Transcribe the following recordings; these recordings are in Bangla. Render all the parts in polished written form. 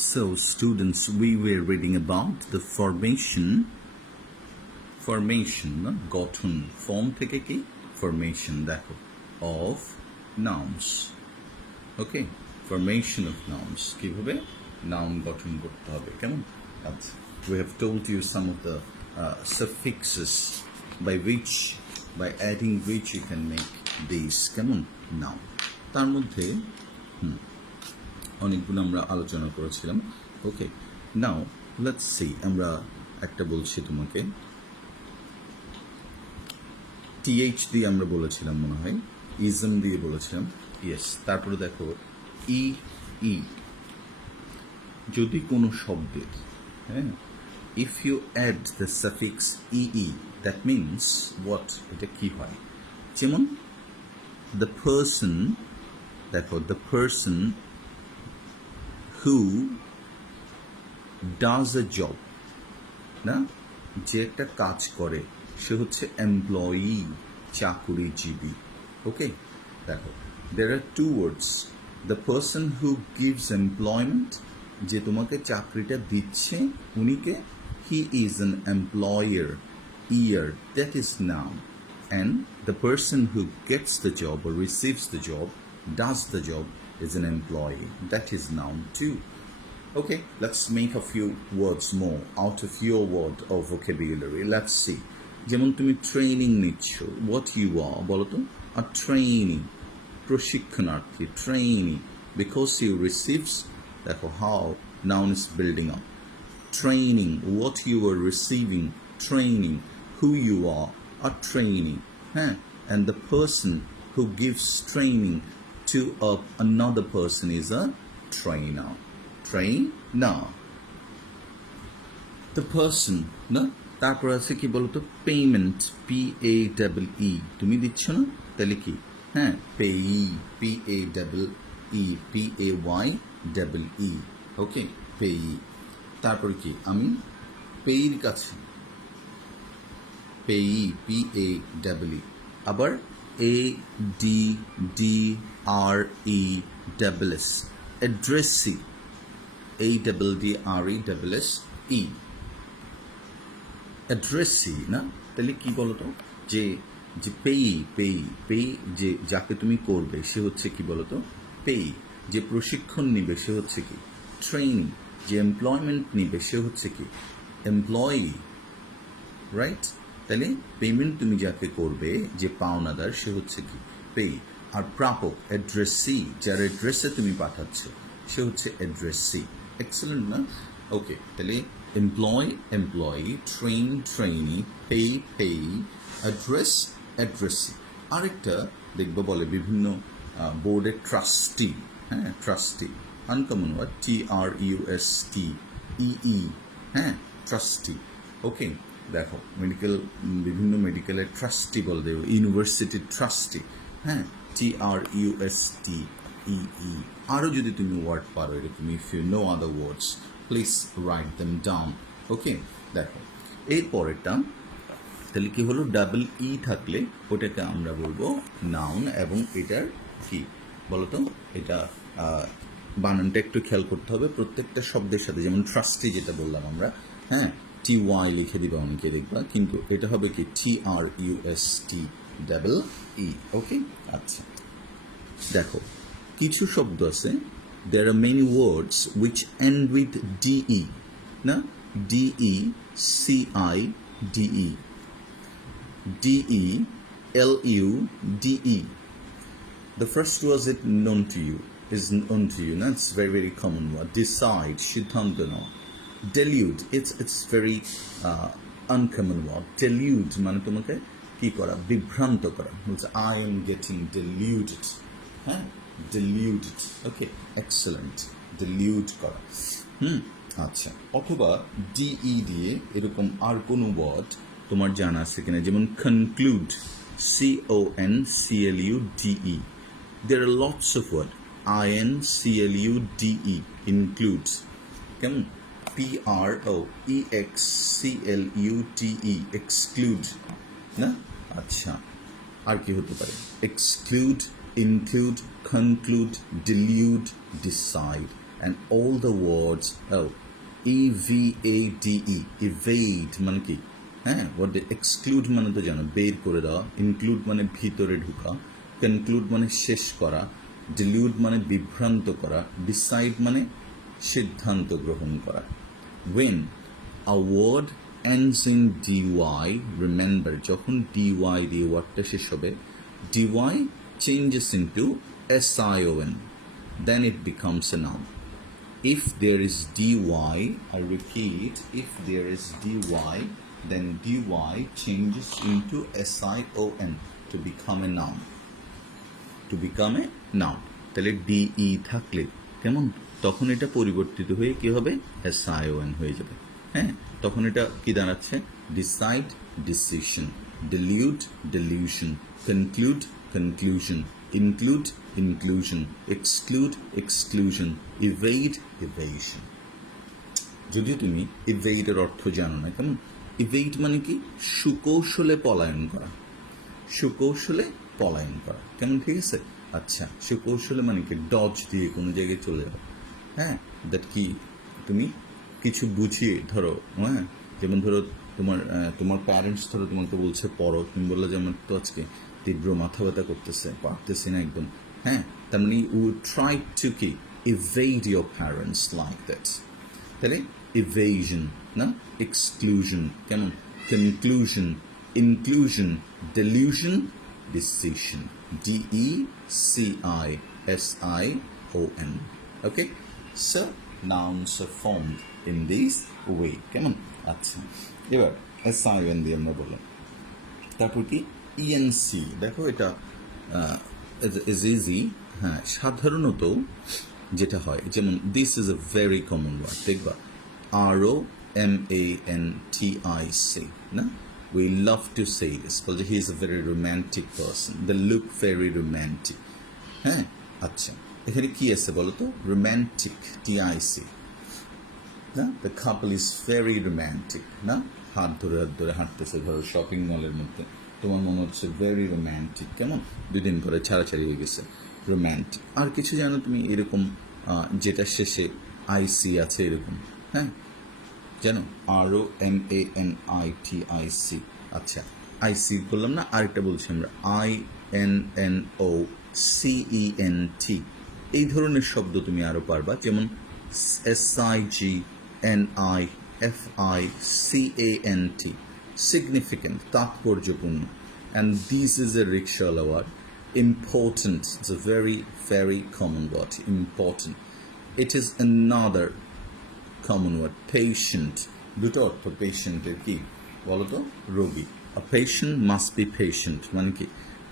So, students, we were reading about the formation, না? গঠন, form থেকে কি? Formation, দেখো, of nouns. Okay, formation of nouns. কিভাবে noun গঠন করতে হবে, কেমন? আচ্ছা, we have told you some of the suffixes by adding which you can make these, কেমন? Noun. তার মধ্যে অনেকগুলো আমরা আলোচনা করেছিলাম। ওকে, নাও লেটস সি, আমরা একটা বলছি তোমাকে টিএইচ দিয়ে আমরা বলেছিলাম, মনে হয় ইজম দিয়ে বলেছিলাম, ইয়েস। তারপরে দেখো ই ই, যদি কোনো শব্দের, হ্যাঁ, if you add the suffix E E, that means what, এটা কি হয়? যেমন দ্য পার্সন, দেখো the person who does a job, না, যে একটা কাজ করে সে হচ্ছে এমপ্লয়ি, চাকুরিজীবী। ওকে, দেখো there are two words, the person who gives employment, যে তোমাকে চাকরিটা দিচ্ছে উনিকে, he is an employer, that is noun, and the person who gets the job or receives the job, does the job, is an employee, that is noun too. Okay, let's make a few words more out of your word or vocabulary. Let's see. যেমন তুমি ট্রেনিং নিচ্ছ, what you are, বলো তো, a trainee, প্রশিক্ষণার্থী, trainee, because you receives, দেখো how noun is building up. Training, what you are receiving, training, who you are, a trainee, and the person who gives training to another person is a trainer. The person, না, তারপর আছে কি বলতো, পেমেন্ট, PAEE, তুমি দিচ্ছ না, তাহলে কি, হ্যাঁ, পেই, PAYEE, ওকে, পেই। তারপর কি, আমি পেইর কাছে, পেই, PAEE, আবার ADDRESS, অ্যাড্রেসি, ADDRESSE, অ্যাড্রেসি, না, তাহলে কি বলতো, যে পেই, যে যাকে তুমি করবে সে হচ্ছে কি বলতো, পেই, যে প্রশিক্ষণ নিবে সে হচ্ছে কি, ট্রেনিং, যে এমপ্লয়মেন্ট নিবে সে হচ্ছে কি, এমপ্লয়ি, রাইট? তাহলে পেমেন্ট তুমি যাকে করবে, যে পাওনাদার, সে হচ্ছে কি, পেই। আর প্রাপক, অ্যাড্রেসি, যার অ্যাড্রেসে তুমি পাঠাচ্ছ সে হচ্ছে অ্যাড্রেসি। এক্সেলেন্ট, না? ওকে, তাহলে এমপ্লয়ি, ট্রেনি, পেই, অ্যাড্রেসি। আরেকটা দেখবো, বলে বিভিন্ন বোর্ডে ট্রাস্টি, হ্যাঁ, ট্রাস্টি, আনকমন ওয়ার্ড, TRUSTEE, হ্যাঁ, ট্রাস্টি। ওকে, দেখো বিভিন্ন মেডিকেলের ট্রাস্টি বলে দেবো, ইউনিভার্সিটির ট্রাস্টি, হ্যাঁ, TRUSTEE। আরও যদি তুমি ওয়ার্ড পারো এরকম, if you know other words, please write them down. Okay, দেখো এর পরেরটা, তাহলে কি হলো, ডাবল ই থাকলে ওটাকে আমরা বলবো নাউন, এবং এটার কি বলতো, এটা বানানটা একটু খেয়াল করতে হবে প্রত্যেকটা শব্দের সাথে। যেমন ট্রাস্টি যেটা বললাম আমরা, হ্যাঁ, TY লিখে দিবা অনেকে দেখবা, কিন্তু এটা হবে কি TRUSTEE। ওকে, আচ্ছা, দেখো কিছু শব্দ আছে, there are many words which end with DE, না, DE, CIDE, DE, LUDE. The first was it known to you, is known to you, na, it's very very common word. Decide, সিদ্ধান্ত নাও। Delude, it's very uncommon word. Delude মানে তোমাকে কি করা, বিভ্রান্ত করা, বলছে I am getting deluded, হ্যাঁ, deluded। ওকে, এক্সেলেন্ট, delude করা। আচ্ছা, অথবা DE দিয়ে এরকম আর কোনো ওয়ার্ড তোমার জানা আছে কিনা, যেমন conclude, CONCLUDE, there are lots of words, INCLUDE, includes, কেমন, PROEXCLUDE, exclude, না? আচ্ছা, আর কি হতে পারে, exclude, include, conclude, delude, decide, and all the words, EVADE, evade মানে কি, হ্যাঁ, what the exclude মানে তো জানো বের করে দেওয়া, include মানে ভিতরে ঢোকা, conclude মানে শেষ করা, delude মানে বিভ্রান্ত করা, decide মানে সিদ্ধান্ত গ্রহণ করা. When a word ends in dy, remember যখন dy দিয়ে ওয়ার্ডটা শেষ হবে, dy changes into sion, then it becomes a noun. If there is dy, I repeat, if there is dy, then dy changes into sion to become a noun. To become a noun. তাহলে de থাকলে কেমন, তখন এটা পরিবর্তিত হয়ে কি হবে, sion হয়ে যাবে. হ্যাঁ, তখন এটা কি দাঁড়াচ্ছে, decide decision, delude delusion, conclude conclusion, include inclusion, exclude exclusion, evade evasion. যদি তুমি evade এর অর্থ জানো না, কেমন, evade মানে কি, সুকৌশলে পলায়ন করা, সুকৌশলে পলায়ন করা, কেমন, ঠিক আছে. আচ্ছা, সুকৌশলে মানে কি, ডজ দিয়ে কোনো জায়গায় চলে যাও, হ্যাঁ, দ্যাট কি, তুমি কিছু বুঝিয়ে, ধরো, হ্যাঁ, যেমন ধরো তোমার প্যারেন্টস ধরো তোমাকে বলছে পড়ো, তুমি বললো যে আমার তো আজকে তীব্র মাথা ব্যথা করতেছে, পারতেছি না একদম, হ্যাঁ, তার মানে ইউ ট্রাই টু কি evade your parents like that. তাহলে evasion না, exclusion, কেমন, conclusion, inclusion, delusion, decision, DECISION. Okay, so nouns are formed in this way. কেমন, আচ্ছা, এবার SION দিয়ে আমরা বললাম, তারপর কি ENC, দেখো এটা is easy. হ্যাঁ, সাধারণত যেটা হয়, যেমন this is a very common word, দেখবা ROMANTIC না, we love to say this because he is a very romantic person, they look very romantic. হ্যাঁ, আচ্ছা, এখানে কি আছে বলো তো, রোম্যান্টিক, TIC না, the couple is very romantic না, হাত ধরে হাঁটতেছে ধরো শপিং মলের মধ্যে, তোমার মনে হচ্ছে ভেরি রোম্যান্টিক, কেমন, দুদিন পরে ছাড়াছাড়ি হয়ে গেছে, রোম্যান্টিক. আর কিছু জানো তুমি এরকম যেটা শেষে IC আছে এরকম, হ্যাঁ, জানো, ROMANITIC. আচ্ছা, IC বললাম না, আরেকটা বলছি আমরা INNOCENT. এই ধরনের শব্দ তুমি আরো পারবা, যেমন SIGNIFICANT, significant, তাৎপর্যপূর্ণ. And this is a rickshaw word. Important, it's a very very common word, important. It is another common word, patient. দুটো অর্থ পেশেন্টের, কি বলো তো, রোগী. A patient must be patient মানে কি,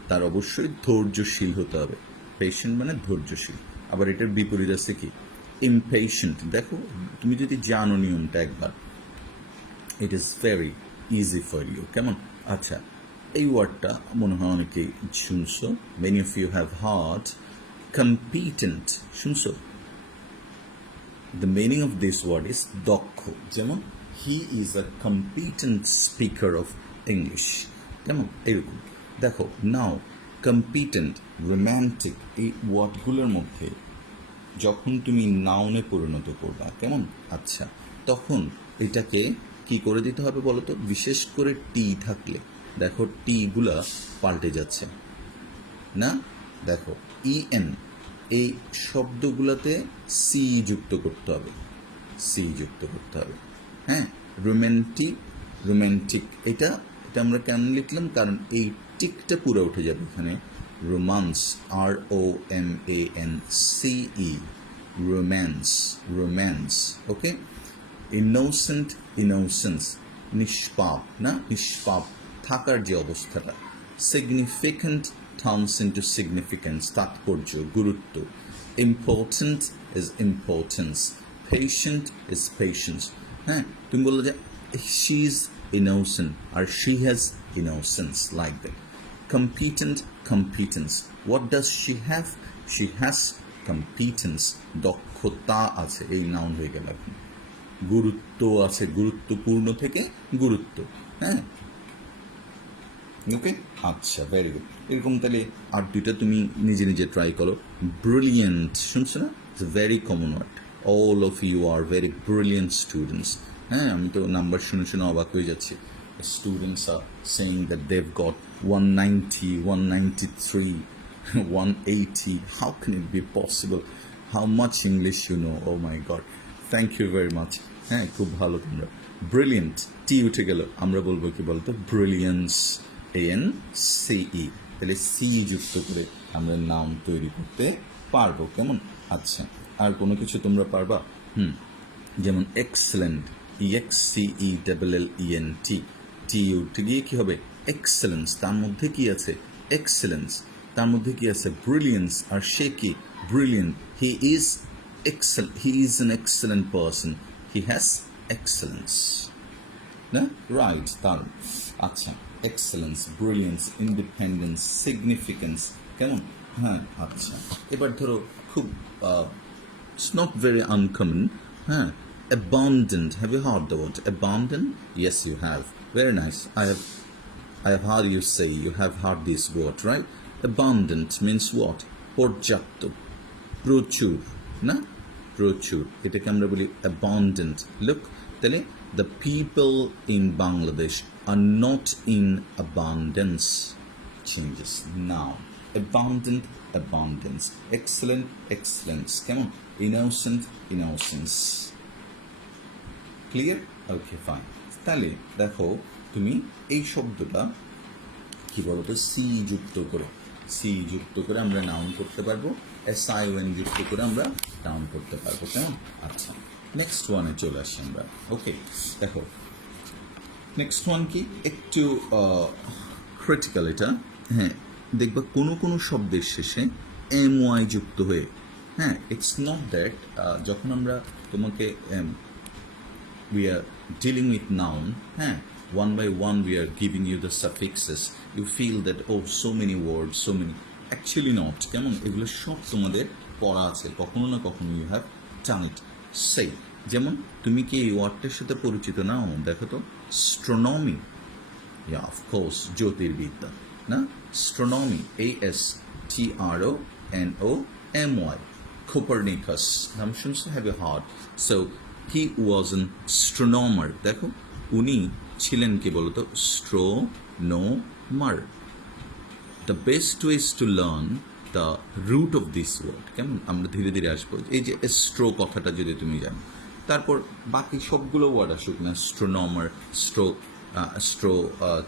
তার অবশ্যই ধৈর্যশীল হতে হবে, পেশেন্ট মানে ধৈর্যশীল. আবার এটার বিপরীত আছে কি, impatient. দেখো তুমি যদি জানো নিয়মটা একবার, it is very easy for you, কেমন. আচ্ছা, এই ওয়ার্ডটা মনে হয় অনেকেই শুনছো, many of you have heard competent, শুনছো. The meaning of this word is দক্ষ, যেমন he is a competent speaker of English, কেমন, এরকম. দেখো, নাও competent, romantic, এই ওয়ার্ডগুলোর মধ্যে যখন তুমি নাউনে পরিণত করবা, কেমন, আচ্ছা, তখন এটাকে কি করে দিতে হবে বলো তো, বিশেষ করে টি থাকলে, দেখো টি গুলা পাল্টে যাচ্ছে না, দেখো EN, এই শব্দগুলোতে সি যুক্ত করতে হবে, সি যুক্ত করতে হবে. হ্যাঁ, রোম্যান্টিক, এটা আমরা কেন লিখলাম, কারণ এই টিকটা পুরো উঠে যাবে এখানে, রোমান্স, ROMANCE, রোম্যান্স. ওকে, ইনোসেন্স, নিষ্পাপ না, নিষ্পাপ থাকার যে অবস্থাটা. সিগনিফিক্যান্ট turns into significance, তাৎপর্য, গুরুত্ব. Important is importance, patient is patience. হ্যাঁ, তুমি বললো যে she is innocent R she has innocence, like that. Competent, competence. What does she have? She has competence, দক্ষতা আছে, এই নাউন হয়ে গেল. গুরুত্ব আছে, গুরুত্বপূর্ণ থেকে গুরুত্ব. হ্যাঁ, ওকে, আচ্ছা, ভেরি গুড. এরকম তাহলে আর দুইটা তুমি নিজে নিজে ট্রাই করো. ব্রিলিয়েন্ট, শুনছো না, it's a very common word, all of you are very brilliant students. হ্যাঁ, আমি তো নাম্বার শুনে শুনে অবাক হয়ে যাচ্ছি. Students are saying that they've got 190, 193, 180. How can it be possible? How much English you know? Oh my God. Thank you very much. হ্যাঁ, খুব ভালো তোমরা. Brilliant. T উঠে গেল. আমরা বলবো কি বলতো? Brilliance. ANCE. তাহলে সি যুক্ত করে আমরা নাম তৈরি করতে পারবো. কেমন? আচ্ছা, আর কোনো কিছু তোমরা পারবা? যেমন এক্সেলেন্ট, EXCELLENT, টি উঠে গিয়ে কি হবে? এক্সেলেন্স. তার মধ্যে কি আছে? এক্সেলেন্স. তার মধ্যে কি আছে? ব্রিলিয়েন্স. আর সে কি? Brilliant. He is an excellent person. He has excellence. না? রাইট. তার আচ্ছা, এক্সেলেন্স, ব্রিলিয়েন্স, ইন্ডিপেন্ডেন্স, সিগনিফিকেন্স. কেমন? হ্যাঁ, আচ্ছা, এবার ধরো খুব it's not very uncommon. Huh? Abundant. Have you heard the word abundant? Yes, you have. Very nice. I have heard you say. You have heard this word, right? Abundant means what? পর্যাপ্ত, প্রচুর, না? প্রচুর. এটাকে আমরা বলি abundant. Look, তাহলে the people in Bangladesh are not in abundance. Changes now. Abundant, abundance. Excellent, excellence. Come on. Innocent, innocence. Clear? Okay, fine. তাহলে দেখো তুমি এই শব্দটা কি বলতো? সি যুক্ত করে, সি যুক্ত করে আমরা নাউন করতে পারবো, SION যুক্ত করে আমরা নাউন করতে পারবো. কেমন? আচ্ছা, নেক্সট ওয়ানে চলে আসি আমরা. ওকে, দেখো নেক্সট ওয়ান কি একটু ক্রিটিক্যাল এটা. হ্যাঁ, দেখবা কোনো কোনো শব্দের শেষে MY যুক্ত হয়ে, হ্যাঁ, ইটস নট দ্যাট যখন আমরা তোমাকে we are dealing with noun, one by one we are giving you the suffixes, you feel that oh so many words, so many, actually not. কেমন? এগুলো সব তোমাদের পড়া আছে, কখনো না কখনো you have done it. Say, যেমন তুমি কি এই ওয়ার্ডটার সাথে পরিচিত নাও? দেখো তো, স্ট্রোনমি. Yeah, of course, জ্যোতির্বিদ্যা, না? স্ট্রোনমি, ASTRONOMY. Copernicus, নাম শুনছো? Have you heard? So he was an astronomer. দেখো, উনি ছিলেন কি বলতো? স্ট্রোনোমার. The best way is to learn the root of this word. কেমন? আমরা ধীরে ধীরে আসবো. এই যে স্ট্রো কথাটা যদি তুমি জানো, তারপর বাকি সবগুলো ওয়ার্ড আসুক না. স্ট্রোনমার, স্ট্রো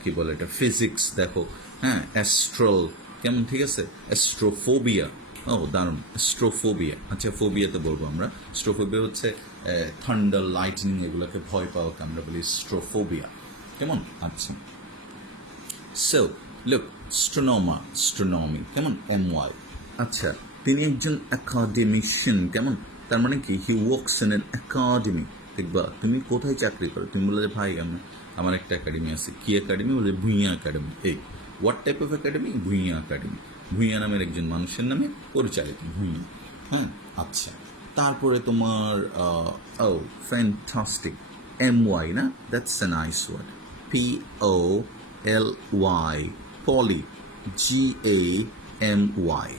কি বলে এটা? ফিজিক্স. দেখো, হ্যাঁ, অ্যাস্ট্রল. কেমন? ঠিক আছে. অ্যাস্ট্রোফোবিয়া. ও দারুণ. স্ট্রোফোবিয়া. আচ্ছা, ফোবিয়াতে বলবো আমরা. স্ট্রোফোবিয়া হচ্ছে থান্ডার, লাইটনিং, এগুলোকে ভয় পাওয়াকে আমরা বলি স্ট্রোফোবিয়া. কেমন? আচ্ছা, সো লুক, স্ট্রোনোমার, স্ট্রোনমি. কেমন? MY. আচ্ছা, তিনি একজন অ্যাকাডেমিশিয়ান. কেমন? তার মানে কি? He works in an academy. দেখবা তুমি কোথায় চাকরি করো, তুমি বলে যে ভাই আমার একটা একাডেমি আছে. কি একাডেমি? বলে ভূঁইয়া একাডেমি. এই what type of academy? Bhuiyan academy. Bhuiyan নামের একজন মানুষের নামে পরিচালিত ভূঁইয়া. হ্যাঁ, আচ্ছা, তারপরে তোমার ফ্যান্টাস্টিক, MY, না? That's a nice word. POLY, poly, GAMY.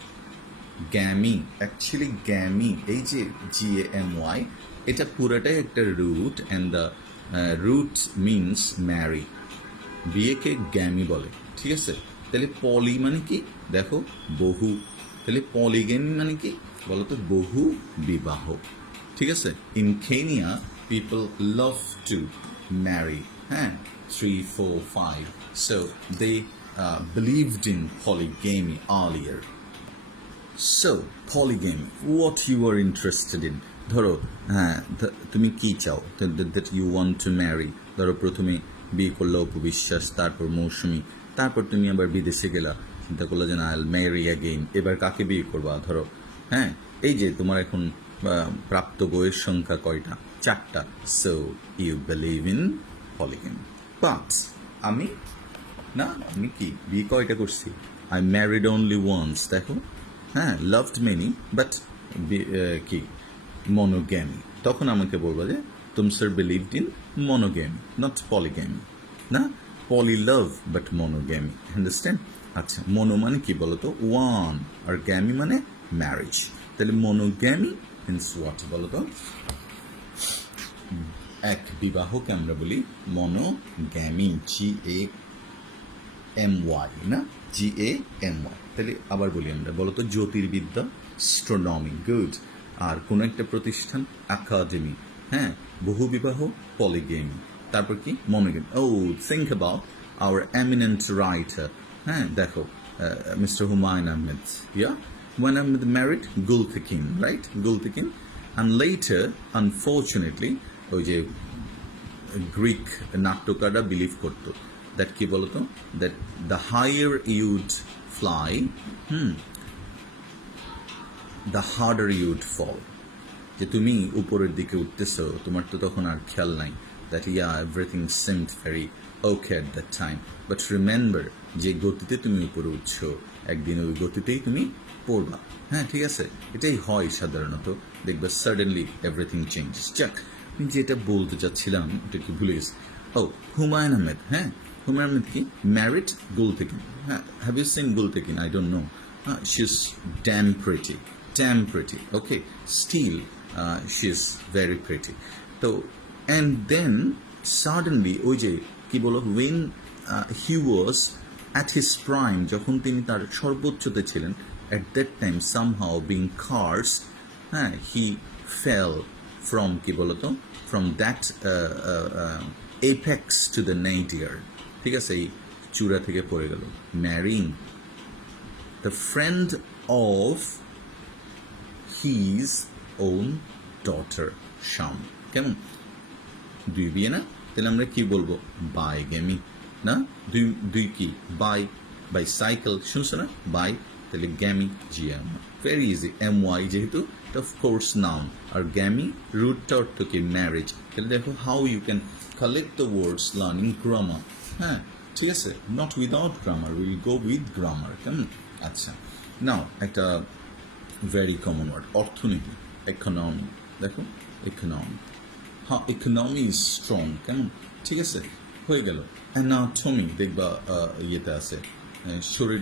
Gamy, actually gamy, এই যে GAMY, এটা পুরোটাই একটা root, and the root means marry. বিয়েকে গ্যামি বলে. ঠিক আছে? তাহলে পলি মানে কি? দেখো, বহু. তাহলে পলিগ্যামি মানে কি বলো তো? বহু বিবাহ. ঠিক আছে? In Kenya people love to marry, হ্যাঁ, 3, 4, 5. So they believed in polygamy earlier. So polygamy, what you are interested in. ধরো, হ্যাঁ, তুমি কি চাও? that you want to marry. ধরো প্রথমে বিয়ে করলো উপবিশ্বাস, তারপর মৌসুমী, তারপর তুমি আবার বিদেশে গেলা, চিন্তা করলো যে না, আইল ম্যারি অ্যাগেইন. এবার কাকে বিয়ে করবা? ধরো, হ্যাঁ, এই যে তোমার এখন প্রাপ্ত বইয়ের সংখ্যা কয়টা? 4টা. So you believe in polygamy. But আমি না, আমি কি বিয়ে কয়টা করছি? I married only once. দেখো, হ্যাঁ, লাভড মেনি বাট কি মনোগ্যামি. তখন আমাকে বলবো যে তুমি sir believed in monogamy, not polygamy. না, poly love but monogamy. Understand? আচ্ছা, মনো মানে কি বলতো? ওয়ান, আর গ্যামি মানে ম্যারেজ. তাহলে মনোগ্যামি মিনস হোয়াট বলো তো? এক বিবাহকে আমরা বলি মনোগ্যামি, GAMY না, GAMY। তাহলে আবার বলি আমরা, বলো তো জ্যোতির্বিদ্যা, অ্যাস্ট্রোনমি, গুড। আর কোনো একটা প্রতিষ্ঠান একাডেমি, হ্যাঁ, বহু বিবাহ পলিগেমি, তারপর কি মনোগেমি। ও think about our eminent writer, হ্যাঁ দেখো mister Humayun Ahmed, Humayun Ahmed married Gultekin, right? Gultekin, and later unfortunately ওই যে গ্রিক নাট্যকাররা বিলিভ করতো দ্যাট কি বলতো, that the higher you'd fly, the harder you'd fall. যে তুমি উপরের দিকে উঠতেছো, তোমার তো তখন আর খেয়াল নাই, that everything seemed very okay at that time, but remember যে গতিতে তুমি উপরে উঠছো, একদিন ওই গতিতেই তুমি পড়বা। হ্যাঁ ঠিক আছে, এটাই হয় সাধারণত, দেখবে সাডেনলি এভরিথিং চেঞ্জেস। যাক, আমি যেটা বলতে চাচ্ছিলাম ওটা কি ভুলে গেছি। ও হুমায়ুন আহমেদ, হ্যাঁ হুমায়ুন আহমেদ কি ম্যারিড গুলতেকিন, হ্যাঁ, have you seen Gultekin? I don't know, she is damn pretty, okay, still she is very pretty. So and then suddenly ওই যে কি বলো, when he was at his prime, যখন তিনি তার সর্বোচ্চতে ছিলেন, at that time somehow being cursed, হ্যাঁ, he fell from কি বলতো, from that apex to the nadir, ঠিক আছে, এই চূড়া থেকে পড়ে গেল, marrying the friend of his own daughter Sham। কেমন, দুই বিয়ে না? তাহলে আমরা কি বলবো, বাইগেমি না? দুই কি, বাই সাইকেল, শুনছো না, বাই, তাহলে gamy, GM, very easy, MY যেহেতু অফকোর্স নাউন, আর গ্যামি রুটটা অর্থ কি, ম্যারেজ। তাহলে দেখো how you can collect the words learning grammar, হ্যাঁ ঠিক আছে, not without grammar, will go with grammar, কেমন? আচ্ছা, নাও একটা ভেরি কমন ওয়ার্ড, অর্থনীতি, ইকোনমি, দেখো ইকোনমি, হ্যাঁ ইকোনমি ইজ স্ট্রং, কেমন, ঠিক আছে, হয়ে গেল। অ্যানাটমি দেখবা ইয়েতে আছে, শরীর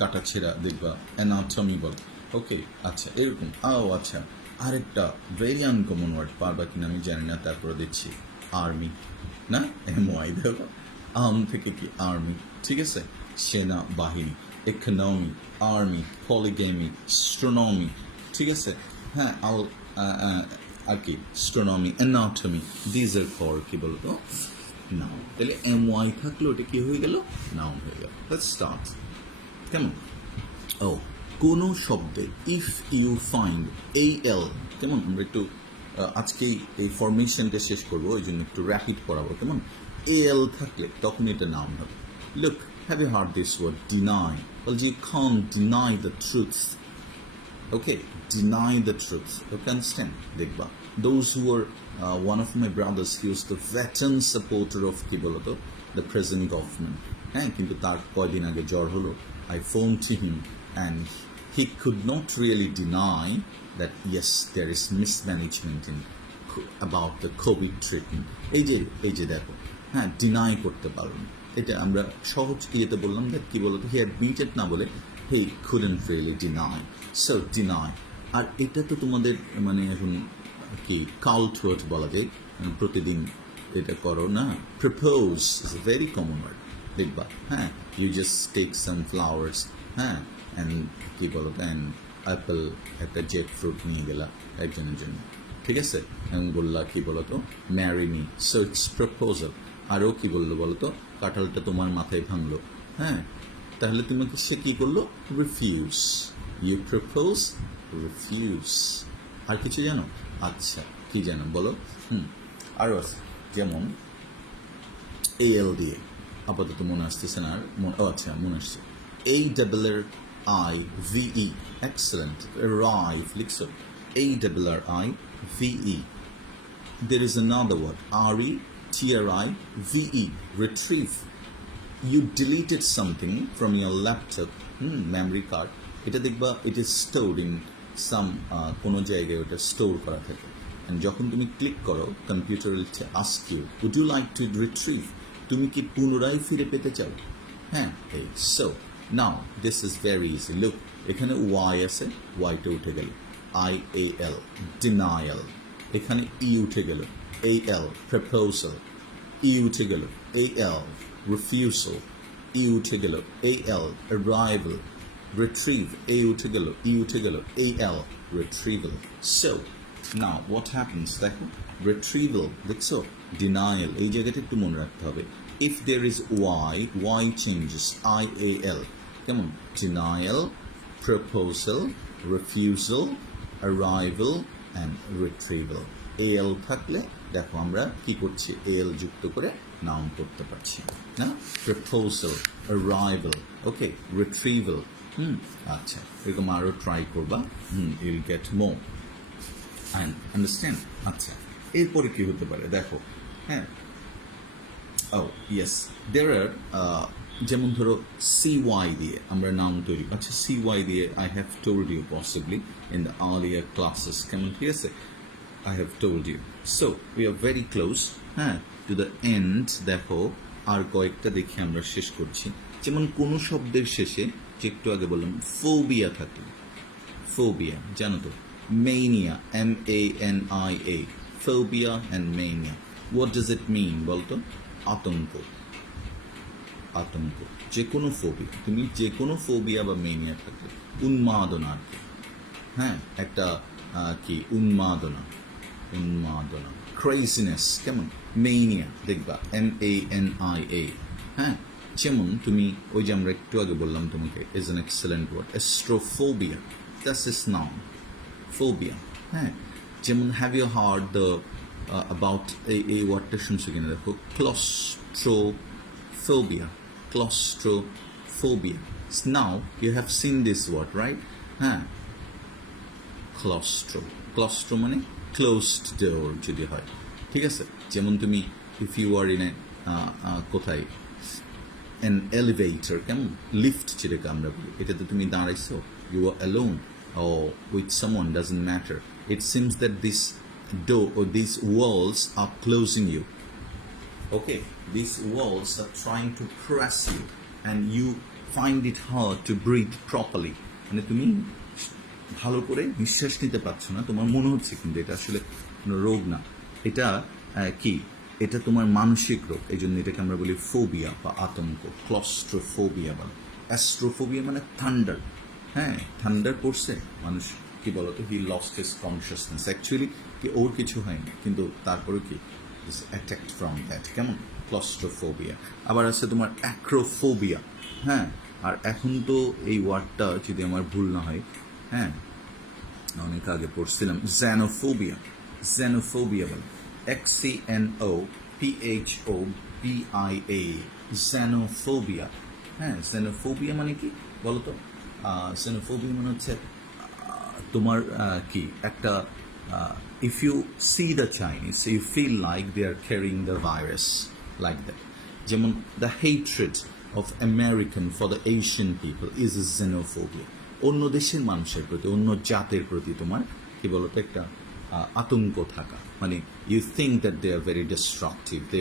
কাটা ছেঁড়া দেখবা অ্যানাটমি বল, ওকে, আচ্ছা এরকম। আচ্ছা, আরেকটা ভেরি আনকমন ওয়ার্ড, পারবা কিনা আমি জানি না, তারপরে দিচ্ছি, আর্মি না, MY, দেখো আর্ম থেকে কি আর্মি, ঠিক আছে, সেনা বাহিনী, ইকোনমি, আর্মি, পলিগেমি, অ্যাস্ট্রোনমি, ঠিক আছে, হ্যাঁ আর কি astronomy, anatomy, these are called কি বলতো, নাউন। তাহলে MY থাকলো, ওটা কি হয়ে গেল, নাউন হয়ে গেল। লেটস স্টার্ট, কেমন? ও কোনো শব্দে ইফ ইউ ফাইন্ড AL, কেমন, আমরা একটু আজকেই এই ফরমেশনটা শেষ করবো, ওই জন্য একটু র্যাপিড পড়াবো, কেমন? AL থাকলে তখন এটা নাউন হবে। Look, have you heard this word, deny? Well, you can't deny the truth. Okay, deny the truth. You can understand? Dekba. Those who were, one of my brothers, he was the veteran supporter of কি বলতো, the present government. হ্যাঁ, কিন্তু তার কয়দিন আগে জ্বর হলো, I phoned to him and he could not really deny that yes, there is mismanagement in about the COVID treatment. এই যে দেখো, হ্যাঁ, ডিনাই করতে পারবেন, এটা আমরা সহজ ইয়েতে বললাম, দ্যাট কি বলতো, হি অ্যাডমিটেড না বলে হি couldn't really deny, so deny। আর এটা তো তোমাদের মানে এখন কি কাল্ট ওয়ার্ড বলা যায়, প্রতিদিন এটা করো না, propose is a very common word, দেখবা, হ্যাঁ, you just take some flowers, হ্যাঁ, অ্যান্ড কি বলো, অ্যান্ড অ্যাপেল, একটা জেক ফ্রুট নিয়ে গেলা একজনের জন্য, ঠিক আছে, এবং বললা কি বলতো, marry me, so it's proposal. আরও কি বললো বলতো, কাঁঠালটা তোমার মাথায় ভাঙলো, হ্যাঁ, তাহলে তোমাকে সে কি করলো, রিফিউজ, ইউ প্রপোজ, রিফিউজ। আর কিছু জানো? আচ্ছা, কি জানো বলো? আরও আছে, যেমন AL দিয়ে, আপাতত মনে আসতেছে না আর, আচ্ছা মনে আসছে, ARRIVE, এক্সেলেন্ট, রাইভ লিখছো, ARRIVE। There is another word, RETRIVE, retrieve. You deleted something from your laptop, memory card, এটা দেখবা it is stored in some কোনো জায়গায় ওটা স্টোর করা থাকে, and যখন তুমি ক্লিক করো, computer will ask you, would you like to retrieve, তুমি কি পুনরায় ফিরে পেতে চাও, হ্যাঁ, so now this is very easy, look, এখানে Y আছে, Yটা উঠে গেল, IAL, denial. এখানে ই উঠে গেল, AL, proposal, ই উঠে গেল, AL, refusal, ই উঠে গেল, AL, arrival, retrieve, এ উঠে গেল, ই উঠে গেল, AL, retrieval. So, now what happens? দেখো, retrieval, দেখছো, denial, এই জায়গাটা একটু মনে রাখতে হবে. If there is Y changes, IAL, কেমন? Denial, proposal, refusal, arrival, and retrieval. AL থাকলে দেখো আমরা কি করছি, AL যুক্ত করে নাউন করতে পারছি না? প্রপোজাল, অ্যারাইভাল, ওকে, রিট্রিভাল। আচ্ছা, এরকম আরও ট্রাই করবা, ইউল গেট মোর অ্যান্ড আন্ডারস্ট্যান্ড। আচ্ছা, এরপরে কি হতে পারে দেখো, হ্যাঁ, ও ইয়েস, দেয়ার আর যেমন ধরো CY দিয়ে আমরা নাউন তৈরি, আচ্ছা CY দিয়ে I have told you possibly in the earlier classes, কেমন, ঠিক আছে, I have told you. So, we are very close, হ্যাঁ, to the end. দেখো, আর কয়েকটা দেখে আমরা শেষ করছি। যেমন কোনো শব্দের শেষে, যে একটু আগে বললাম, ফোবিয়া থাকে, ফোবিয়া, জানো তো, mania, MANIA, phobia and mania. What does it mean বলতো? আতঙ্ক, আতঙ্ক, যে কোনো ফোবিয়া, তুমি যে কোনো ফোবিয়া বা মেনিয়া থাকলে, উন্মাদনা আর কি, হ্যাঁ, একটা কি উন্মাদনা, উন্মাদনা, ক্রেজিনেস, কেমন, মেনিয়া, দেখবা MANIA, হ্যাঁ, যেমন তুমি ওই যে আমরা একটু আগে বললাম তোমাকে, is an excellent word, astrophobia, that's is noun, phobia, হ্যাঁ, যেমন have you heard the about এই ওয়ার্ডটা শুনছো কিনা দেখো, claustrophobia, claustrophobia. Now you have seen this word, right? হ্যাঁ, claustro মানে ক্লোজড ডোর যদি হয়, ঠিক আছে, যেমন তুমি if you are in a কোথায় an elevator, কেমন, লিফট যেটাকে আমরা বলি, এটাতে তুমি দাঁড়াইছো, you are alone or with someone, doesn't matter, it seems that this door or these walls are closing you, okay, these walls are trying to press you and you find it hard to breathe properly, মানে তুমি ভালো করে নিঃশ্বাস নিতে পারছো না, তোমার মনে হচ্ছে, কিন্তু এটা আসলে কোনো রোগ না, এটা কি, এটা তোমার মানসিক রোগ, এই জন্য এটাকে আমরা বলি ফোবিয়া বা আতঙ্ক, ক্লস্ট্রোফোবিয়া বলে। অ্যাস্ট্রোফোবিয়া মানে থান্ডার, হ্যাঁ, থান্ডার পড়ছে, মানুষ কি বলতো, he lost his consciousness, actually কি ওর কিছু হয়নি, কিন্তু তারপরে কি ইজ অ্যাটাকড ফ্রম দ্যাট, কেমন, ক্লস্ট্রোফোবিয়া। আবার আছে তোমার অ্যাক্রোফোবিয়া, হ্যাঁ, আর এখন তো এই ওয়ার্ডটা যদি আমার ভুল না হয়, হ্যাঁ, অনেক আগে পড়ছিলাম, xenophobia, xenophobia বলে, XENOPHOBIA, xenophobia, হ্যাঁ, xenophobia মানে কি বলতো, xenophobia মানে হচ্ছে তোমার কি একটা, if you see the Chinese, you feel like they are carrying the virus, like that. যেমন the hatred of American for the Asian people is a xenophobia. অন্য দেশের মানুষের প্রতি, অন্য জাতের প্রতি তোমার কি বলতো একটা আতঙ্ক থাকা, মানে you think that they are very destructive, they,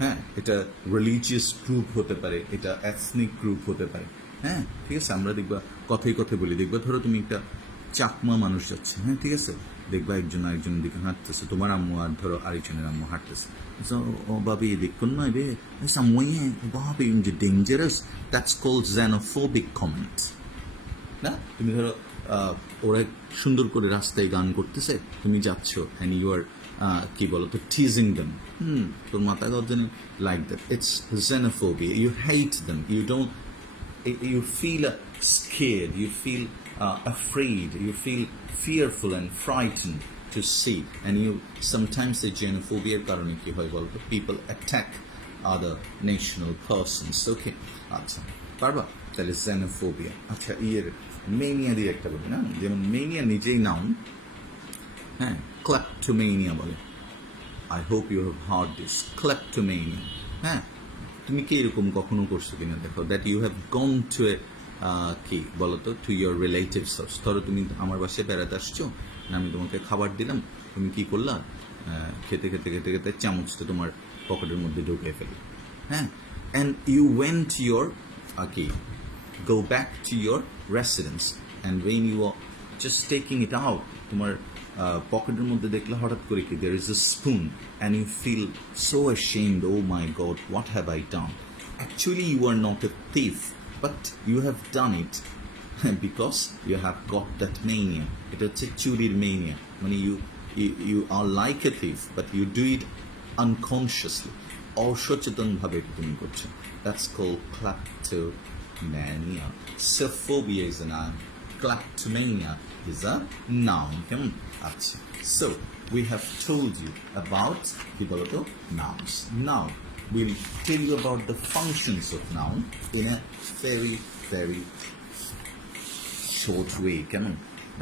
হ্যাঁ, এটা রিলিজিয়াস গ্রুপ হতে পারে, এটা এথনিক গ্রুপ হতে পারে, হ্যাঁ, ঠিক আছে, আমরা দেখবা কথায় কথায় বলি, দেখবা ধরো তুমি একটা চাকমা মানুষ যাচ্ছে, হ্যাঁ, ঠিক আছে, দেখবা একজন আরেকজনের দিকে হাঁটতেছে, তোমার আম্মু আর ধরো আরেকজনের আম্মু হাঁটতেছে, ও বাবি দেখুন না রে, সাময়িয়ে বাবি dangerous, that's called xenophobic comment, না? তুমি ধরো ওরা সুন্দর করে রাস্তায় গান করতেছে, তুমি যাচ্ছ অ্যান্ড ইউ আর কি বলো তো, টিজিং দেম, তোর মাথা গর্জনে, like that, it's xenophobia, you hate them, you don't, you feel scared, you feel afraid, you feel fearful and frightened to see, and you sometimes the xenophobia কারণে কি হয় বলতো, people attack other national persons, okay, আচ্ছা, পারবা তাহলে xenophobia। আচ্ছা, ইয়ের মেনিয়া দিয়ে একটা বলি না, যেমন মেনিয়া নিজেই নাউন, হ্যাঁ, ক্ল্যাপটোমেনিয়া বলে, I hope you have heard this, kleptomania, হ্যাঁ, তুমি কি এরকম কখনো করছো কিনা দেখো, that you have gone to a কি বলতো, টু ইয়োর রিলেটিভস হাউস, ধরো তুমি আমার বাসায় বেড়াতে আসছো, আমি তোমাকে খাবার দিলাম, তুমি কি করলা, খেতে খেতে খেতে খেতে চামচটা তোমার পকেটের মধ্যে ঢুকে ফেলে, হ্যাঁ, অ্যান্ড ইউ ওয়েন্ট ইয়োর কি, go back to your residence, and when you just taking it out, তোমার পকেটের মধ্যে দেখলে হঠাৎ করে কি there is a spoon and you feel so ashamed, oh my god, what have I done? Actually you are not a thief, but you have done it because you have got that mania. এটা হচ্ছে চুরির mania, মানে you are like a thief but you do it unconsciously, অসচেতনভাবে এটা তুমি করছো. That's called kleptomania. So phobia is a noun, kleptomania is a noun. কেমন? আচ্ছা, so we have told you about কি বলতো nouns. Now we'll tell you about the functions of noun in a very very short way. কেমন?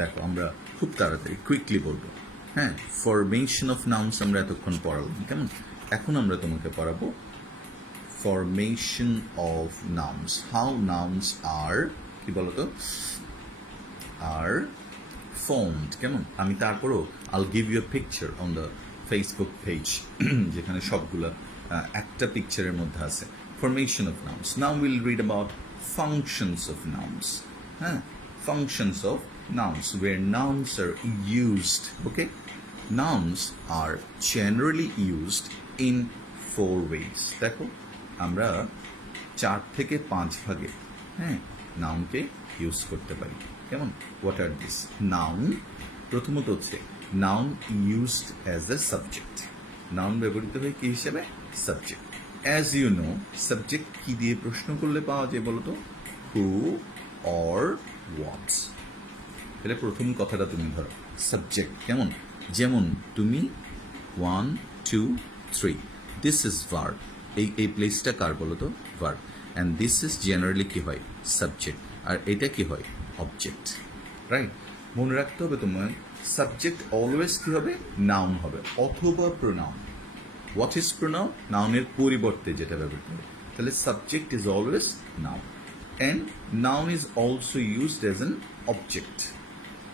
দেখো আমরা খুব তাড়াতাড়ি কুইকলি বলবো. হ্যাঁ, ফরমেশন অফ নাউন্স আমরা এতক্ষণ পড়ালাম. কেমন? এখন আমরা তোমাকে পড়াবো formation of nouns, how nouns are কি বলতো আর ফর্মড. কেমন? আমি তারপরও I'll give you a picture on the Facebook page যেখানে সবগুলো একটা পিকচারের মধ্যে আছে. Formation of nouns. Now will read about functions of nouns. হ্যাঁ, functions of nouns, where nouns are used. Okay, nouns are generally used in 4 ways. দেখো আমরা 4 থেকে 5 ভাগে হ্যাঁ নাউনকে ইউজ করতে পারি. কেমন? What are this? নাউন প্রথমত হচ্ছে noun used as a subject. Noun ব্যবহৃত হয় কি হিসেবে? Subject. As you know, subject কি দিয়ে প্রশ্ন করলে পাওয়া যায় বলতো? Who or what. তাহলে প্রথম কথাটা তুমি ধরো সাবজেক্ট. কেমন? যেমন তুমি 1 2 3, দিস ইজ ভার্ব. এই প্লেসটা কার বলতো? Verb. And this is generally কি হয়? সাবজেক্ট. আর এটা কি হয়? অবজেক্ট. রাইট? মনে রাখতে হবে তোমার সাবজেক্ট অলওয়েজ কি হবে? নাউন হবে অথবা প্রোনাউন. What is pronoun? নাউনের পরিবর্তে যেটা ব্যবহৃত হবে. তাহলে subject is always noun. And noun is also used as an object.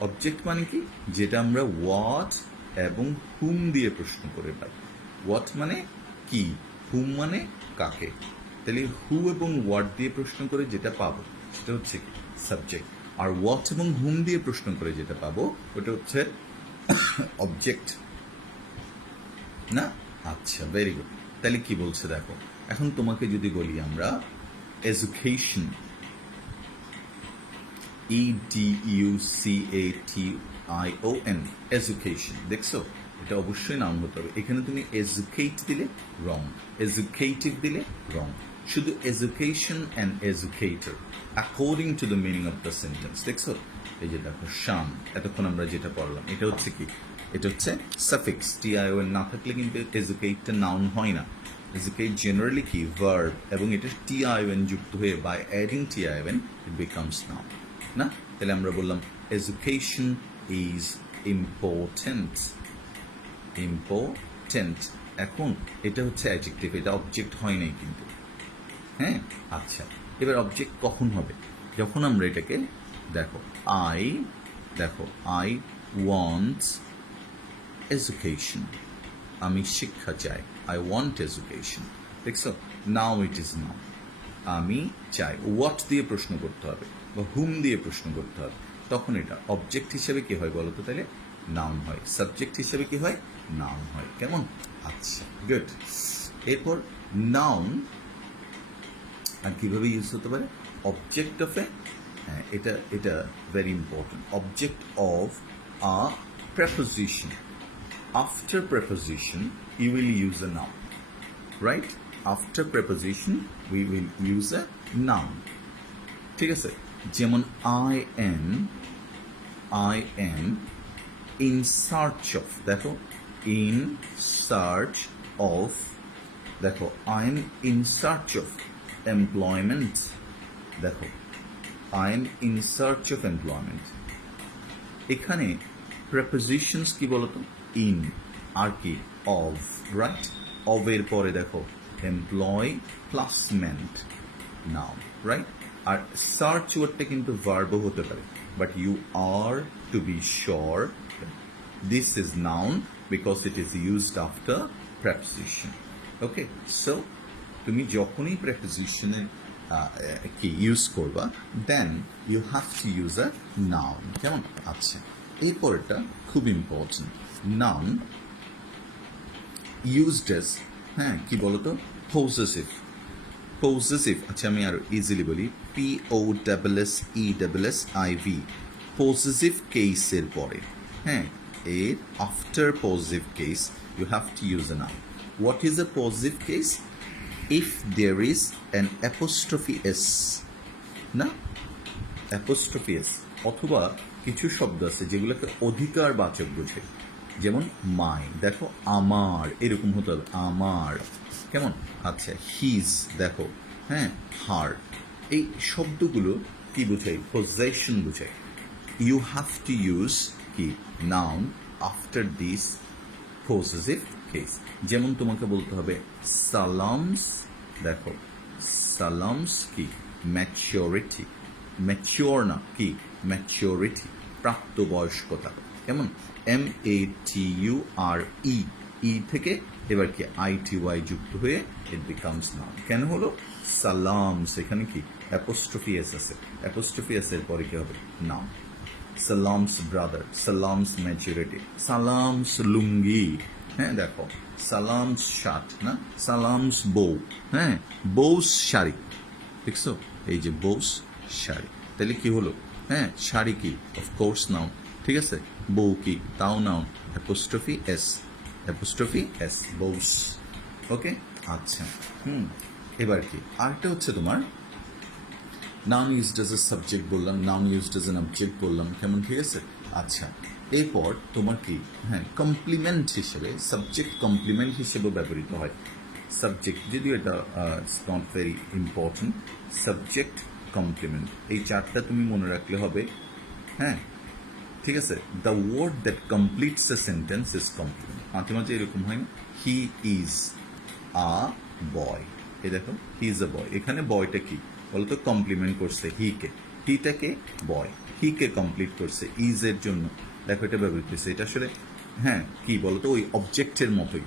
Object মানে কি? যেটা আমরা what এবং whom দিয়ে প্রশ্ন করে পাই. What মানে কি, whom মানে কাকে. তাহলে who এবং what দিয়ে প্রশ্ন করে যেটা পাবো সেটা হচ্ছে সাবজেক্ট. আর what এবং whom দিয়ে প্রশ্ন করে যেটা পাবো ওটা হচ্ছে অবজেক্ট না? আচ্ছা, ভেরি গুড. তাহলে কি বলছে দেখো, এখন তোমাকে যদি বলি আমরা এডুকেশন, EDUCATION, এডুকেশন, দেখছো এটা অবশ্যই নাউন হতে হবে. এখানে তুমি এডুকেট দিলে রং, এডুকেটিভ দিলে রং. শুধু education and educator according to the meaning of the sentence. দেখছো এই যে দেখো শান, এতক্ষণ আমরা যেটা পড়লাম এটা হচ্ছে কি? এটা হচ্ছে সাফিক্স. TION না থাকলে কিন্তু এডুকেটটা নাউন হয় না. এডুকেট জেনারেলি কি? ভার্ব, এবং এটা TION যুক্ত হয়ে by adding TION it becomes noun না? তাহলে আমরা বললাম এডুকেশন ইজ ইম্পর্টেন্ট. ইম্পর্টেন্ট. এখন এটা হচ্ছে অ্যাডজেক্টিভ, এটা অবজেক্ট হয় নাই কিন্তু. হ্যাঁ, আচ্ছা, এবার অবজেক্ট কখন হবে? যখন আমরা এটাকে দেখো আই ওয়ান্ট এডুকেশন, আমি শিক্ষা চাই. I want education. দেখছো, নাও ইট ইজ নাও. আমি চাই. হোয়াট দিয়ে প্রশ্ন করতে হবে বা হুম দিয়ে প্রশ্ন করতে হবে, তখন এটা অবজেক্ট হিসেবে কি হয় বলতো? তাহলে নাউন হয়. সাবজেক্ট হিসেবে কি হয়? নাউন হয়. কেমন? আচ্ছা, গুড. এরপর নাউন আর কিভাবে ইউজ হতে পারে? অবজেক্ট অফ এ, এটা very important. Object of a preposition. After preposition you will use a noun, right? After preposition we will use a noun. ঠিক আছে? যেমন I am in search of. দেখো in search of, দেখো I am in search of employment. দেখো I am in search of employment. এখানে prepositions কি বলতো? in আর কি? of, right? of এর পরে দেখো employ plus ment, noun, right? আর search ওয়ার্ডটা কিন্তু ভার্বও হতে পারে, but you are to be sure this is noun because it is used after preposition. Okay, so তুমি যখনই preposition কি ইউজ করবা, then you have to use a noun. কেমন? আচ্ছা, এরপরটা খুব ইম্পর্টেন্ট। নাউন ইউজড এজ, হ্যাঁ কি বলতো, পজেসিভ। পজেসিভ, আচ্ছা আমি আরো ইজিলি বলি, POSSESSIV, পজেসিভ কেসের পরে, হ্যাঁ এর after possessive case you have to use a noun. What is a possessive case? If there is an apostrophe s, না অ্যাপোস্ট্রফি এস, অথবা কিছু শব্দ আছে যেগুলোকে অধিকারবাচক বোঝে, যেমন মাই, দেখো আমার, এরকম হতে হবে আমার। কেমন? আচ্ছা, হিজ, দেখো, হ্যাঁ হার, এই শব্দগুলো কি বোঝায়? পজেশন বোঝায়। ইউ হ্যাভ টু ইউজ কি noun after this possessive case. যেমন তোমাকে বলতে হবে সালামস, দেখো সালামস কি ম্যাচিওরিটি, ম্যাচিওর না কি ম্যাচিওরিটি, প্রাপ্তবয়স্কতা। কেমন? MATURE, ই থেকে এবার কি ITY যুক্ত হয়ে ইট বিকামস নাউন। কেন হলো? সালামস, এখানে কি অ্যাপোস্ট্রফি এস আছে, অ্যাপোস্ট্রফি এস এর পরে কি হবে? নাউন। সালামস ব্রাদার, সালামস ম্যাচুরিটি, সালামস লুঙ্গি, হ্যাঁ দেখো সালামস শার্ট, না সালামস বউ, হ্যাঁ বউস শাড়ি, দেখছো এই যে বউস শাড়ি, তাহলে কি হলো? হ্যাঁ শাড়ি কি অফকোর্স নাউন, ঠিক আছে, বউ কি তাও noun, apostrophe S, apostrophe S, বউস। ওকে, আচ্ছা এবার কি আরেকটা হচ্ছে তোমার noun used as a subject বললাম, noun used as an object বললাম, কেমন? ঠিক আছে, আচ্ছা এরপর তোমার কি, হ্যাঁ কমপ্লিমেন্ট হিসেবে, সাবজেক্ট কমপ্লিমেন্ট হিসেবেও ব্যবহৃত হয়। সাবজেক্ট, যদিও এটা it's not very important, subject complement, এই চারটা তুমি মনে রাখলে হবে, হ্যাঁ ঠিক আছে। The word that completes a sentence is complement. মাঝে মাঝে এরকম হয় না, হি ইজ আ বয়, এই দেখো হি ইজ আ বয়, এখানে বয়টা কি বলতো? কমপ্লিমেন্ট করছে হিকে, হিটাকে বয়, হিকে কমপ্লিট করছে ইজ এর জন্য, দেখো এটা ব্যবহৃত হয়েছে। এটা আসলে হ্যাঁ কি বলতো ওই অবজেক্টের মতোই,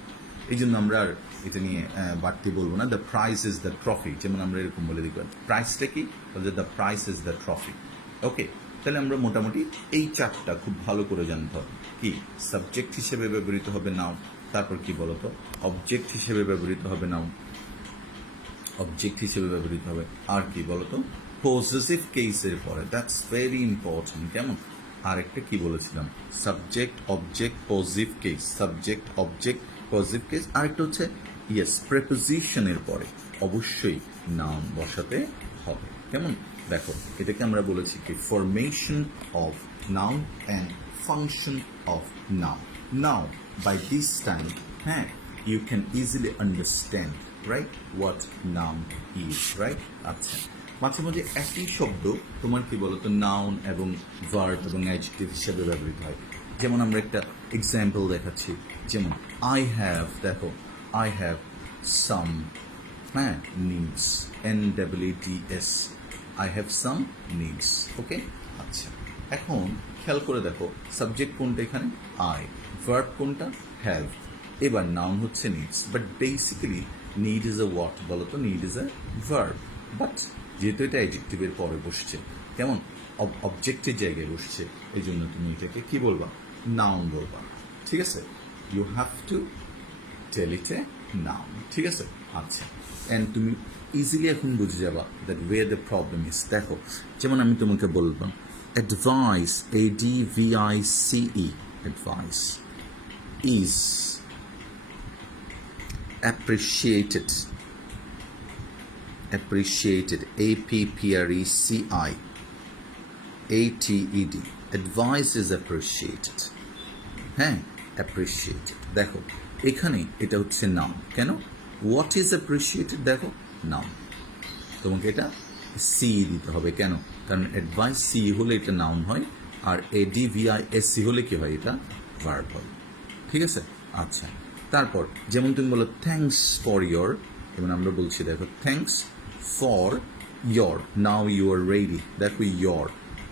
এই জন্য আমরা আর এটা নিয়ে বাড়তি বলবো না। The prize is the trophy, যেমন আমরা এরকম বলে দিই, প্রাইসটা কি বলছে? The price is the trophy. Okay, তাহলে আমরা মোটামুটি এই চারটা খুব ভালো করে জানতে হবে। কি সাবজেক্ট হিসেবে ব্যবহৃত হবে নাউন, তারপর কি বলতো অবজেক্ট হিসেবে ব্যবহৃত হবে নাউন, অবজেক্ট হিসেবে ব্যবহৃত হবে, আর কি বলতো পজেসিভ কেসের পরে, দ্যাটস ভেরি ইম্পর্টেন্ট। কেমন? আরেকটা কি বলেছিলাম? Subject object positive case, subject object positive case. আরেকটা হচ্ছে ইয়েস প্রেপোজিশনের পরে অবশ্যই নাউন বসাতে হবে। কেমন? দেখো এটাকে আমরা বলেছি কি formation of noun and function of noun. Now by this time, হ্যাঁ you can easily understand right what noun is, right? আচ্ছা, মাঝে মাঝে একই শব্দ তোমার কি বলতো নাউন এবং ভার্ব এবং অ্যাডজেক্টিভ হিসেবে ব্যবহৃত হয়। যেমন আমরা একটা এক্সাম্পল দেখাচ্ছি, যেমন আই হ্যাভ, দেখো আই হ্যাভ সাম, হ্যাঁ needs, NEEDS, I have some needs. Okay, আচ্ছা এখন খেয়াল করে দেখো সাবজেক্ট কোনটা এখানে? আই, ভার্ব কোনটা? হ্যাভ, এবার নাউন হচ্ছে needs, but basically need is a what বলো তো? Need is a verb, but যেহেতু এটা অ্যাডজেক্টিভের পরে বসছে, কেমন অবজেক্টের জায়গায় বসছে, এই জন্য তুমি এটাকে কি বলবা? নাউন বলবা, ঠিক আছে? You have to tell it a noun, ঠিক আছে? আচ্ছা, অ্যান্ড তুমি ইজিলি এখন বুঝে যাবা that way the problem is. দেখো যেমন আমি তোমাকে বললাম advice, ADVICE, advice is appreciated, appreciated, APPRECIATED, advice is appreciated, হ্যাঁ appreciated। দেখো এখানে এটা হচ্ছে নাউন, কেন? হোয়াট ইজ অ্যাপ্রিসিয়েটেড, দেখো নাউন, তোমাকে এটা সি দিতে হবে, কেন? কারণ অ্যাডভাইস সি হলে এটা নাউন হয়, আর ADVISC হলে কি হয়? এটা ভার্ব হয়, ঠিক আছে? আচ্ছা, তারপর যেমন তুমি বলো থ্যাঙ্কস ফর ইয়োর, যেমন আমরা বলছি দেখো thanks for your, now you are ready, দেখো ইয়োর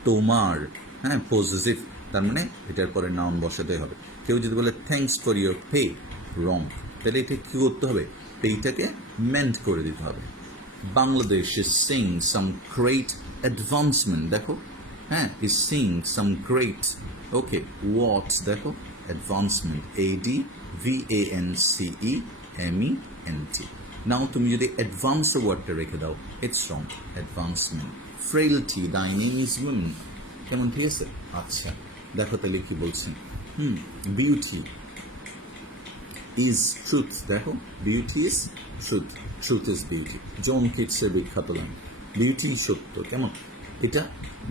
তোমার, হ্যাঁ পজিটিভ, তার মানে এটার পরে নাউন বসাতে হবে। কেউ যদি বলে থ্যাঙ্কস ফর ইয়োর পে, রং, তাহলে এটা কী করতে হবে? পেটাকে মেন্ট করে দিতে হবে, Bangladesh is seeing some great advancement. দেখো হ্যাঁ, is seeing some great, okay, what দেখো advancement, ADVANCEMENT. নাও তুমি যদি অ্যাডভান্স ওয়ার্ডটা রেখে দাও, ইটস রং, অ্যাডভান্সমেন্ট। ফ্রেলটি, দাই নেম ইজ উইমেন, কেমন, ঠিক আছে? আচ্ছা দেখো তাহলে কি বলছেন। বিউটি ইজ ট্রুথ, দেখো beauty is truth, truth is beauty. John কিটসের বিখ্যাত লাইন, বিউটি সত্য, কেমন? এটা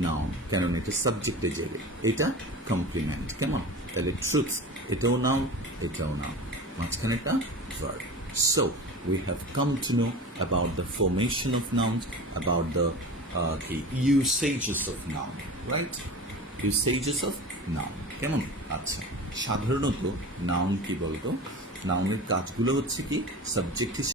নাউন, কারণ এটা সাবজেক্টে যাবে, এটা কমপ্লিমেন্ট, কেমন? তাহলে ট্রুথ এটাও নাউন, এটাও নাউন, মাঝখানেটা verb. So we have come to know about the formation of nouns, about the usages of noun, right? Usages of noun, কেমন? আচ্ছা, সাধারণত নাউন কি বলতো, নাউনের কাজগুলো হচ্ছে কি সাবজেক্ট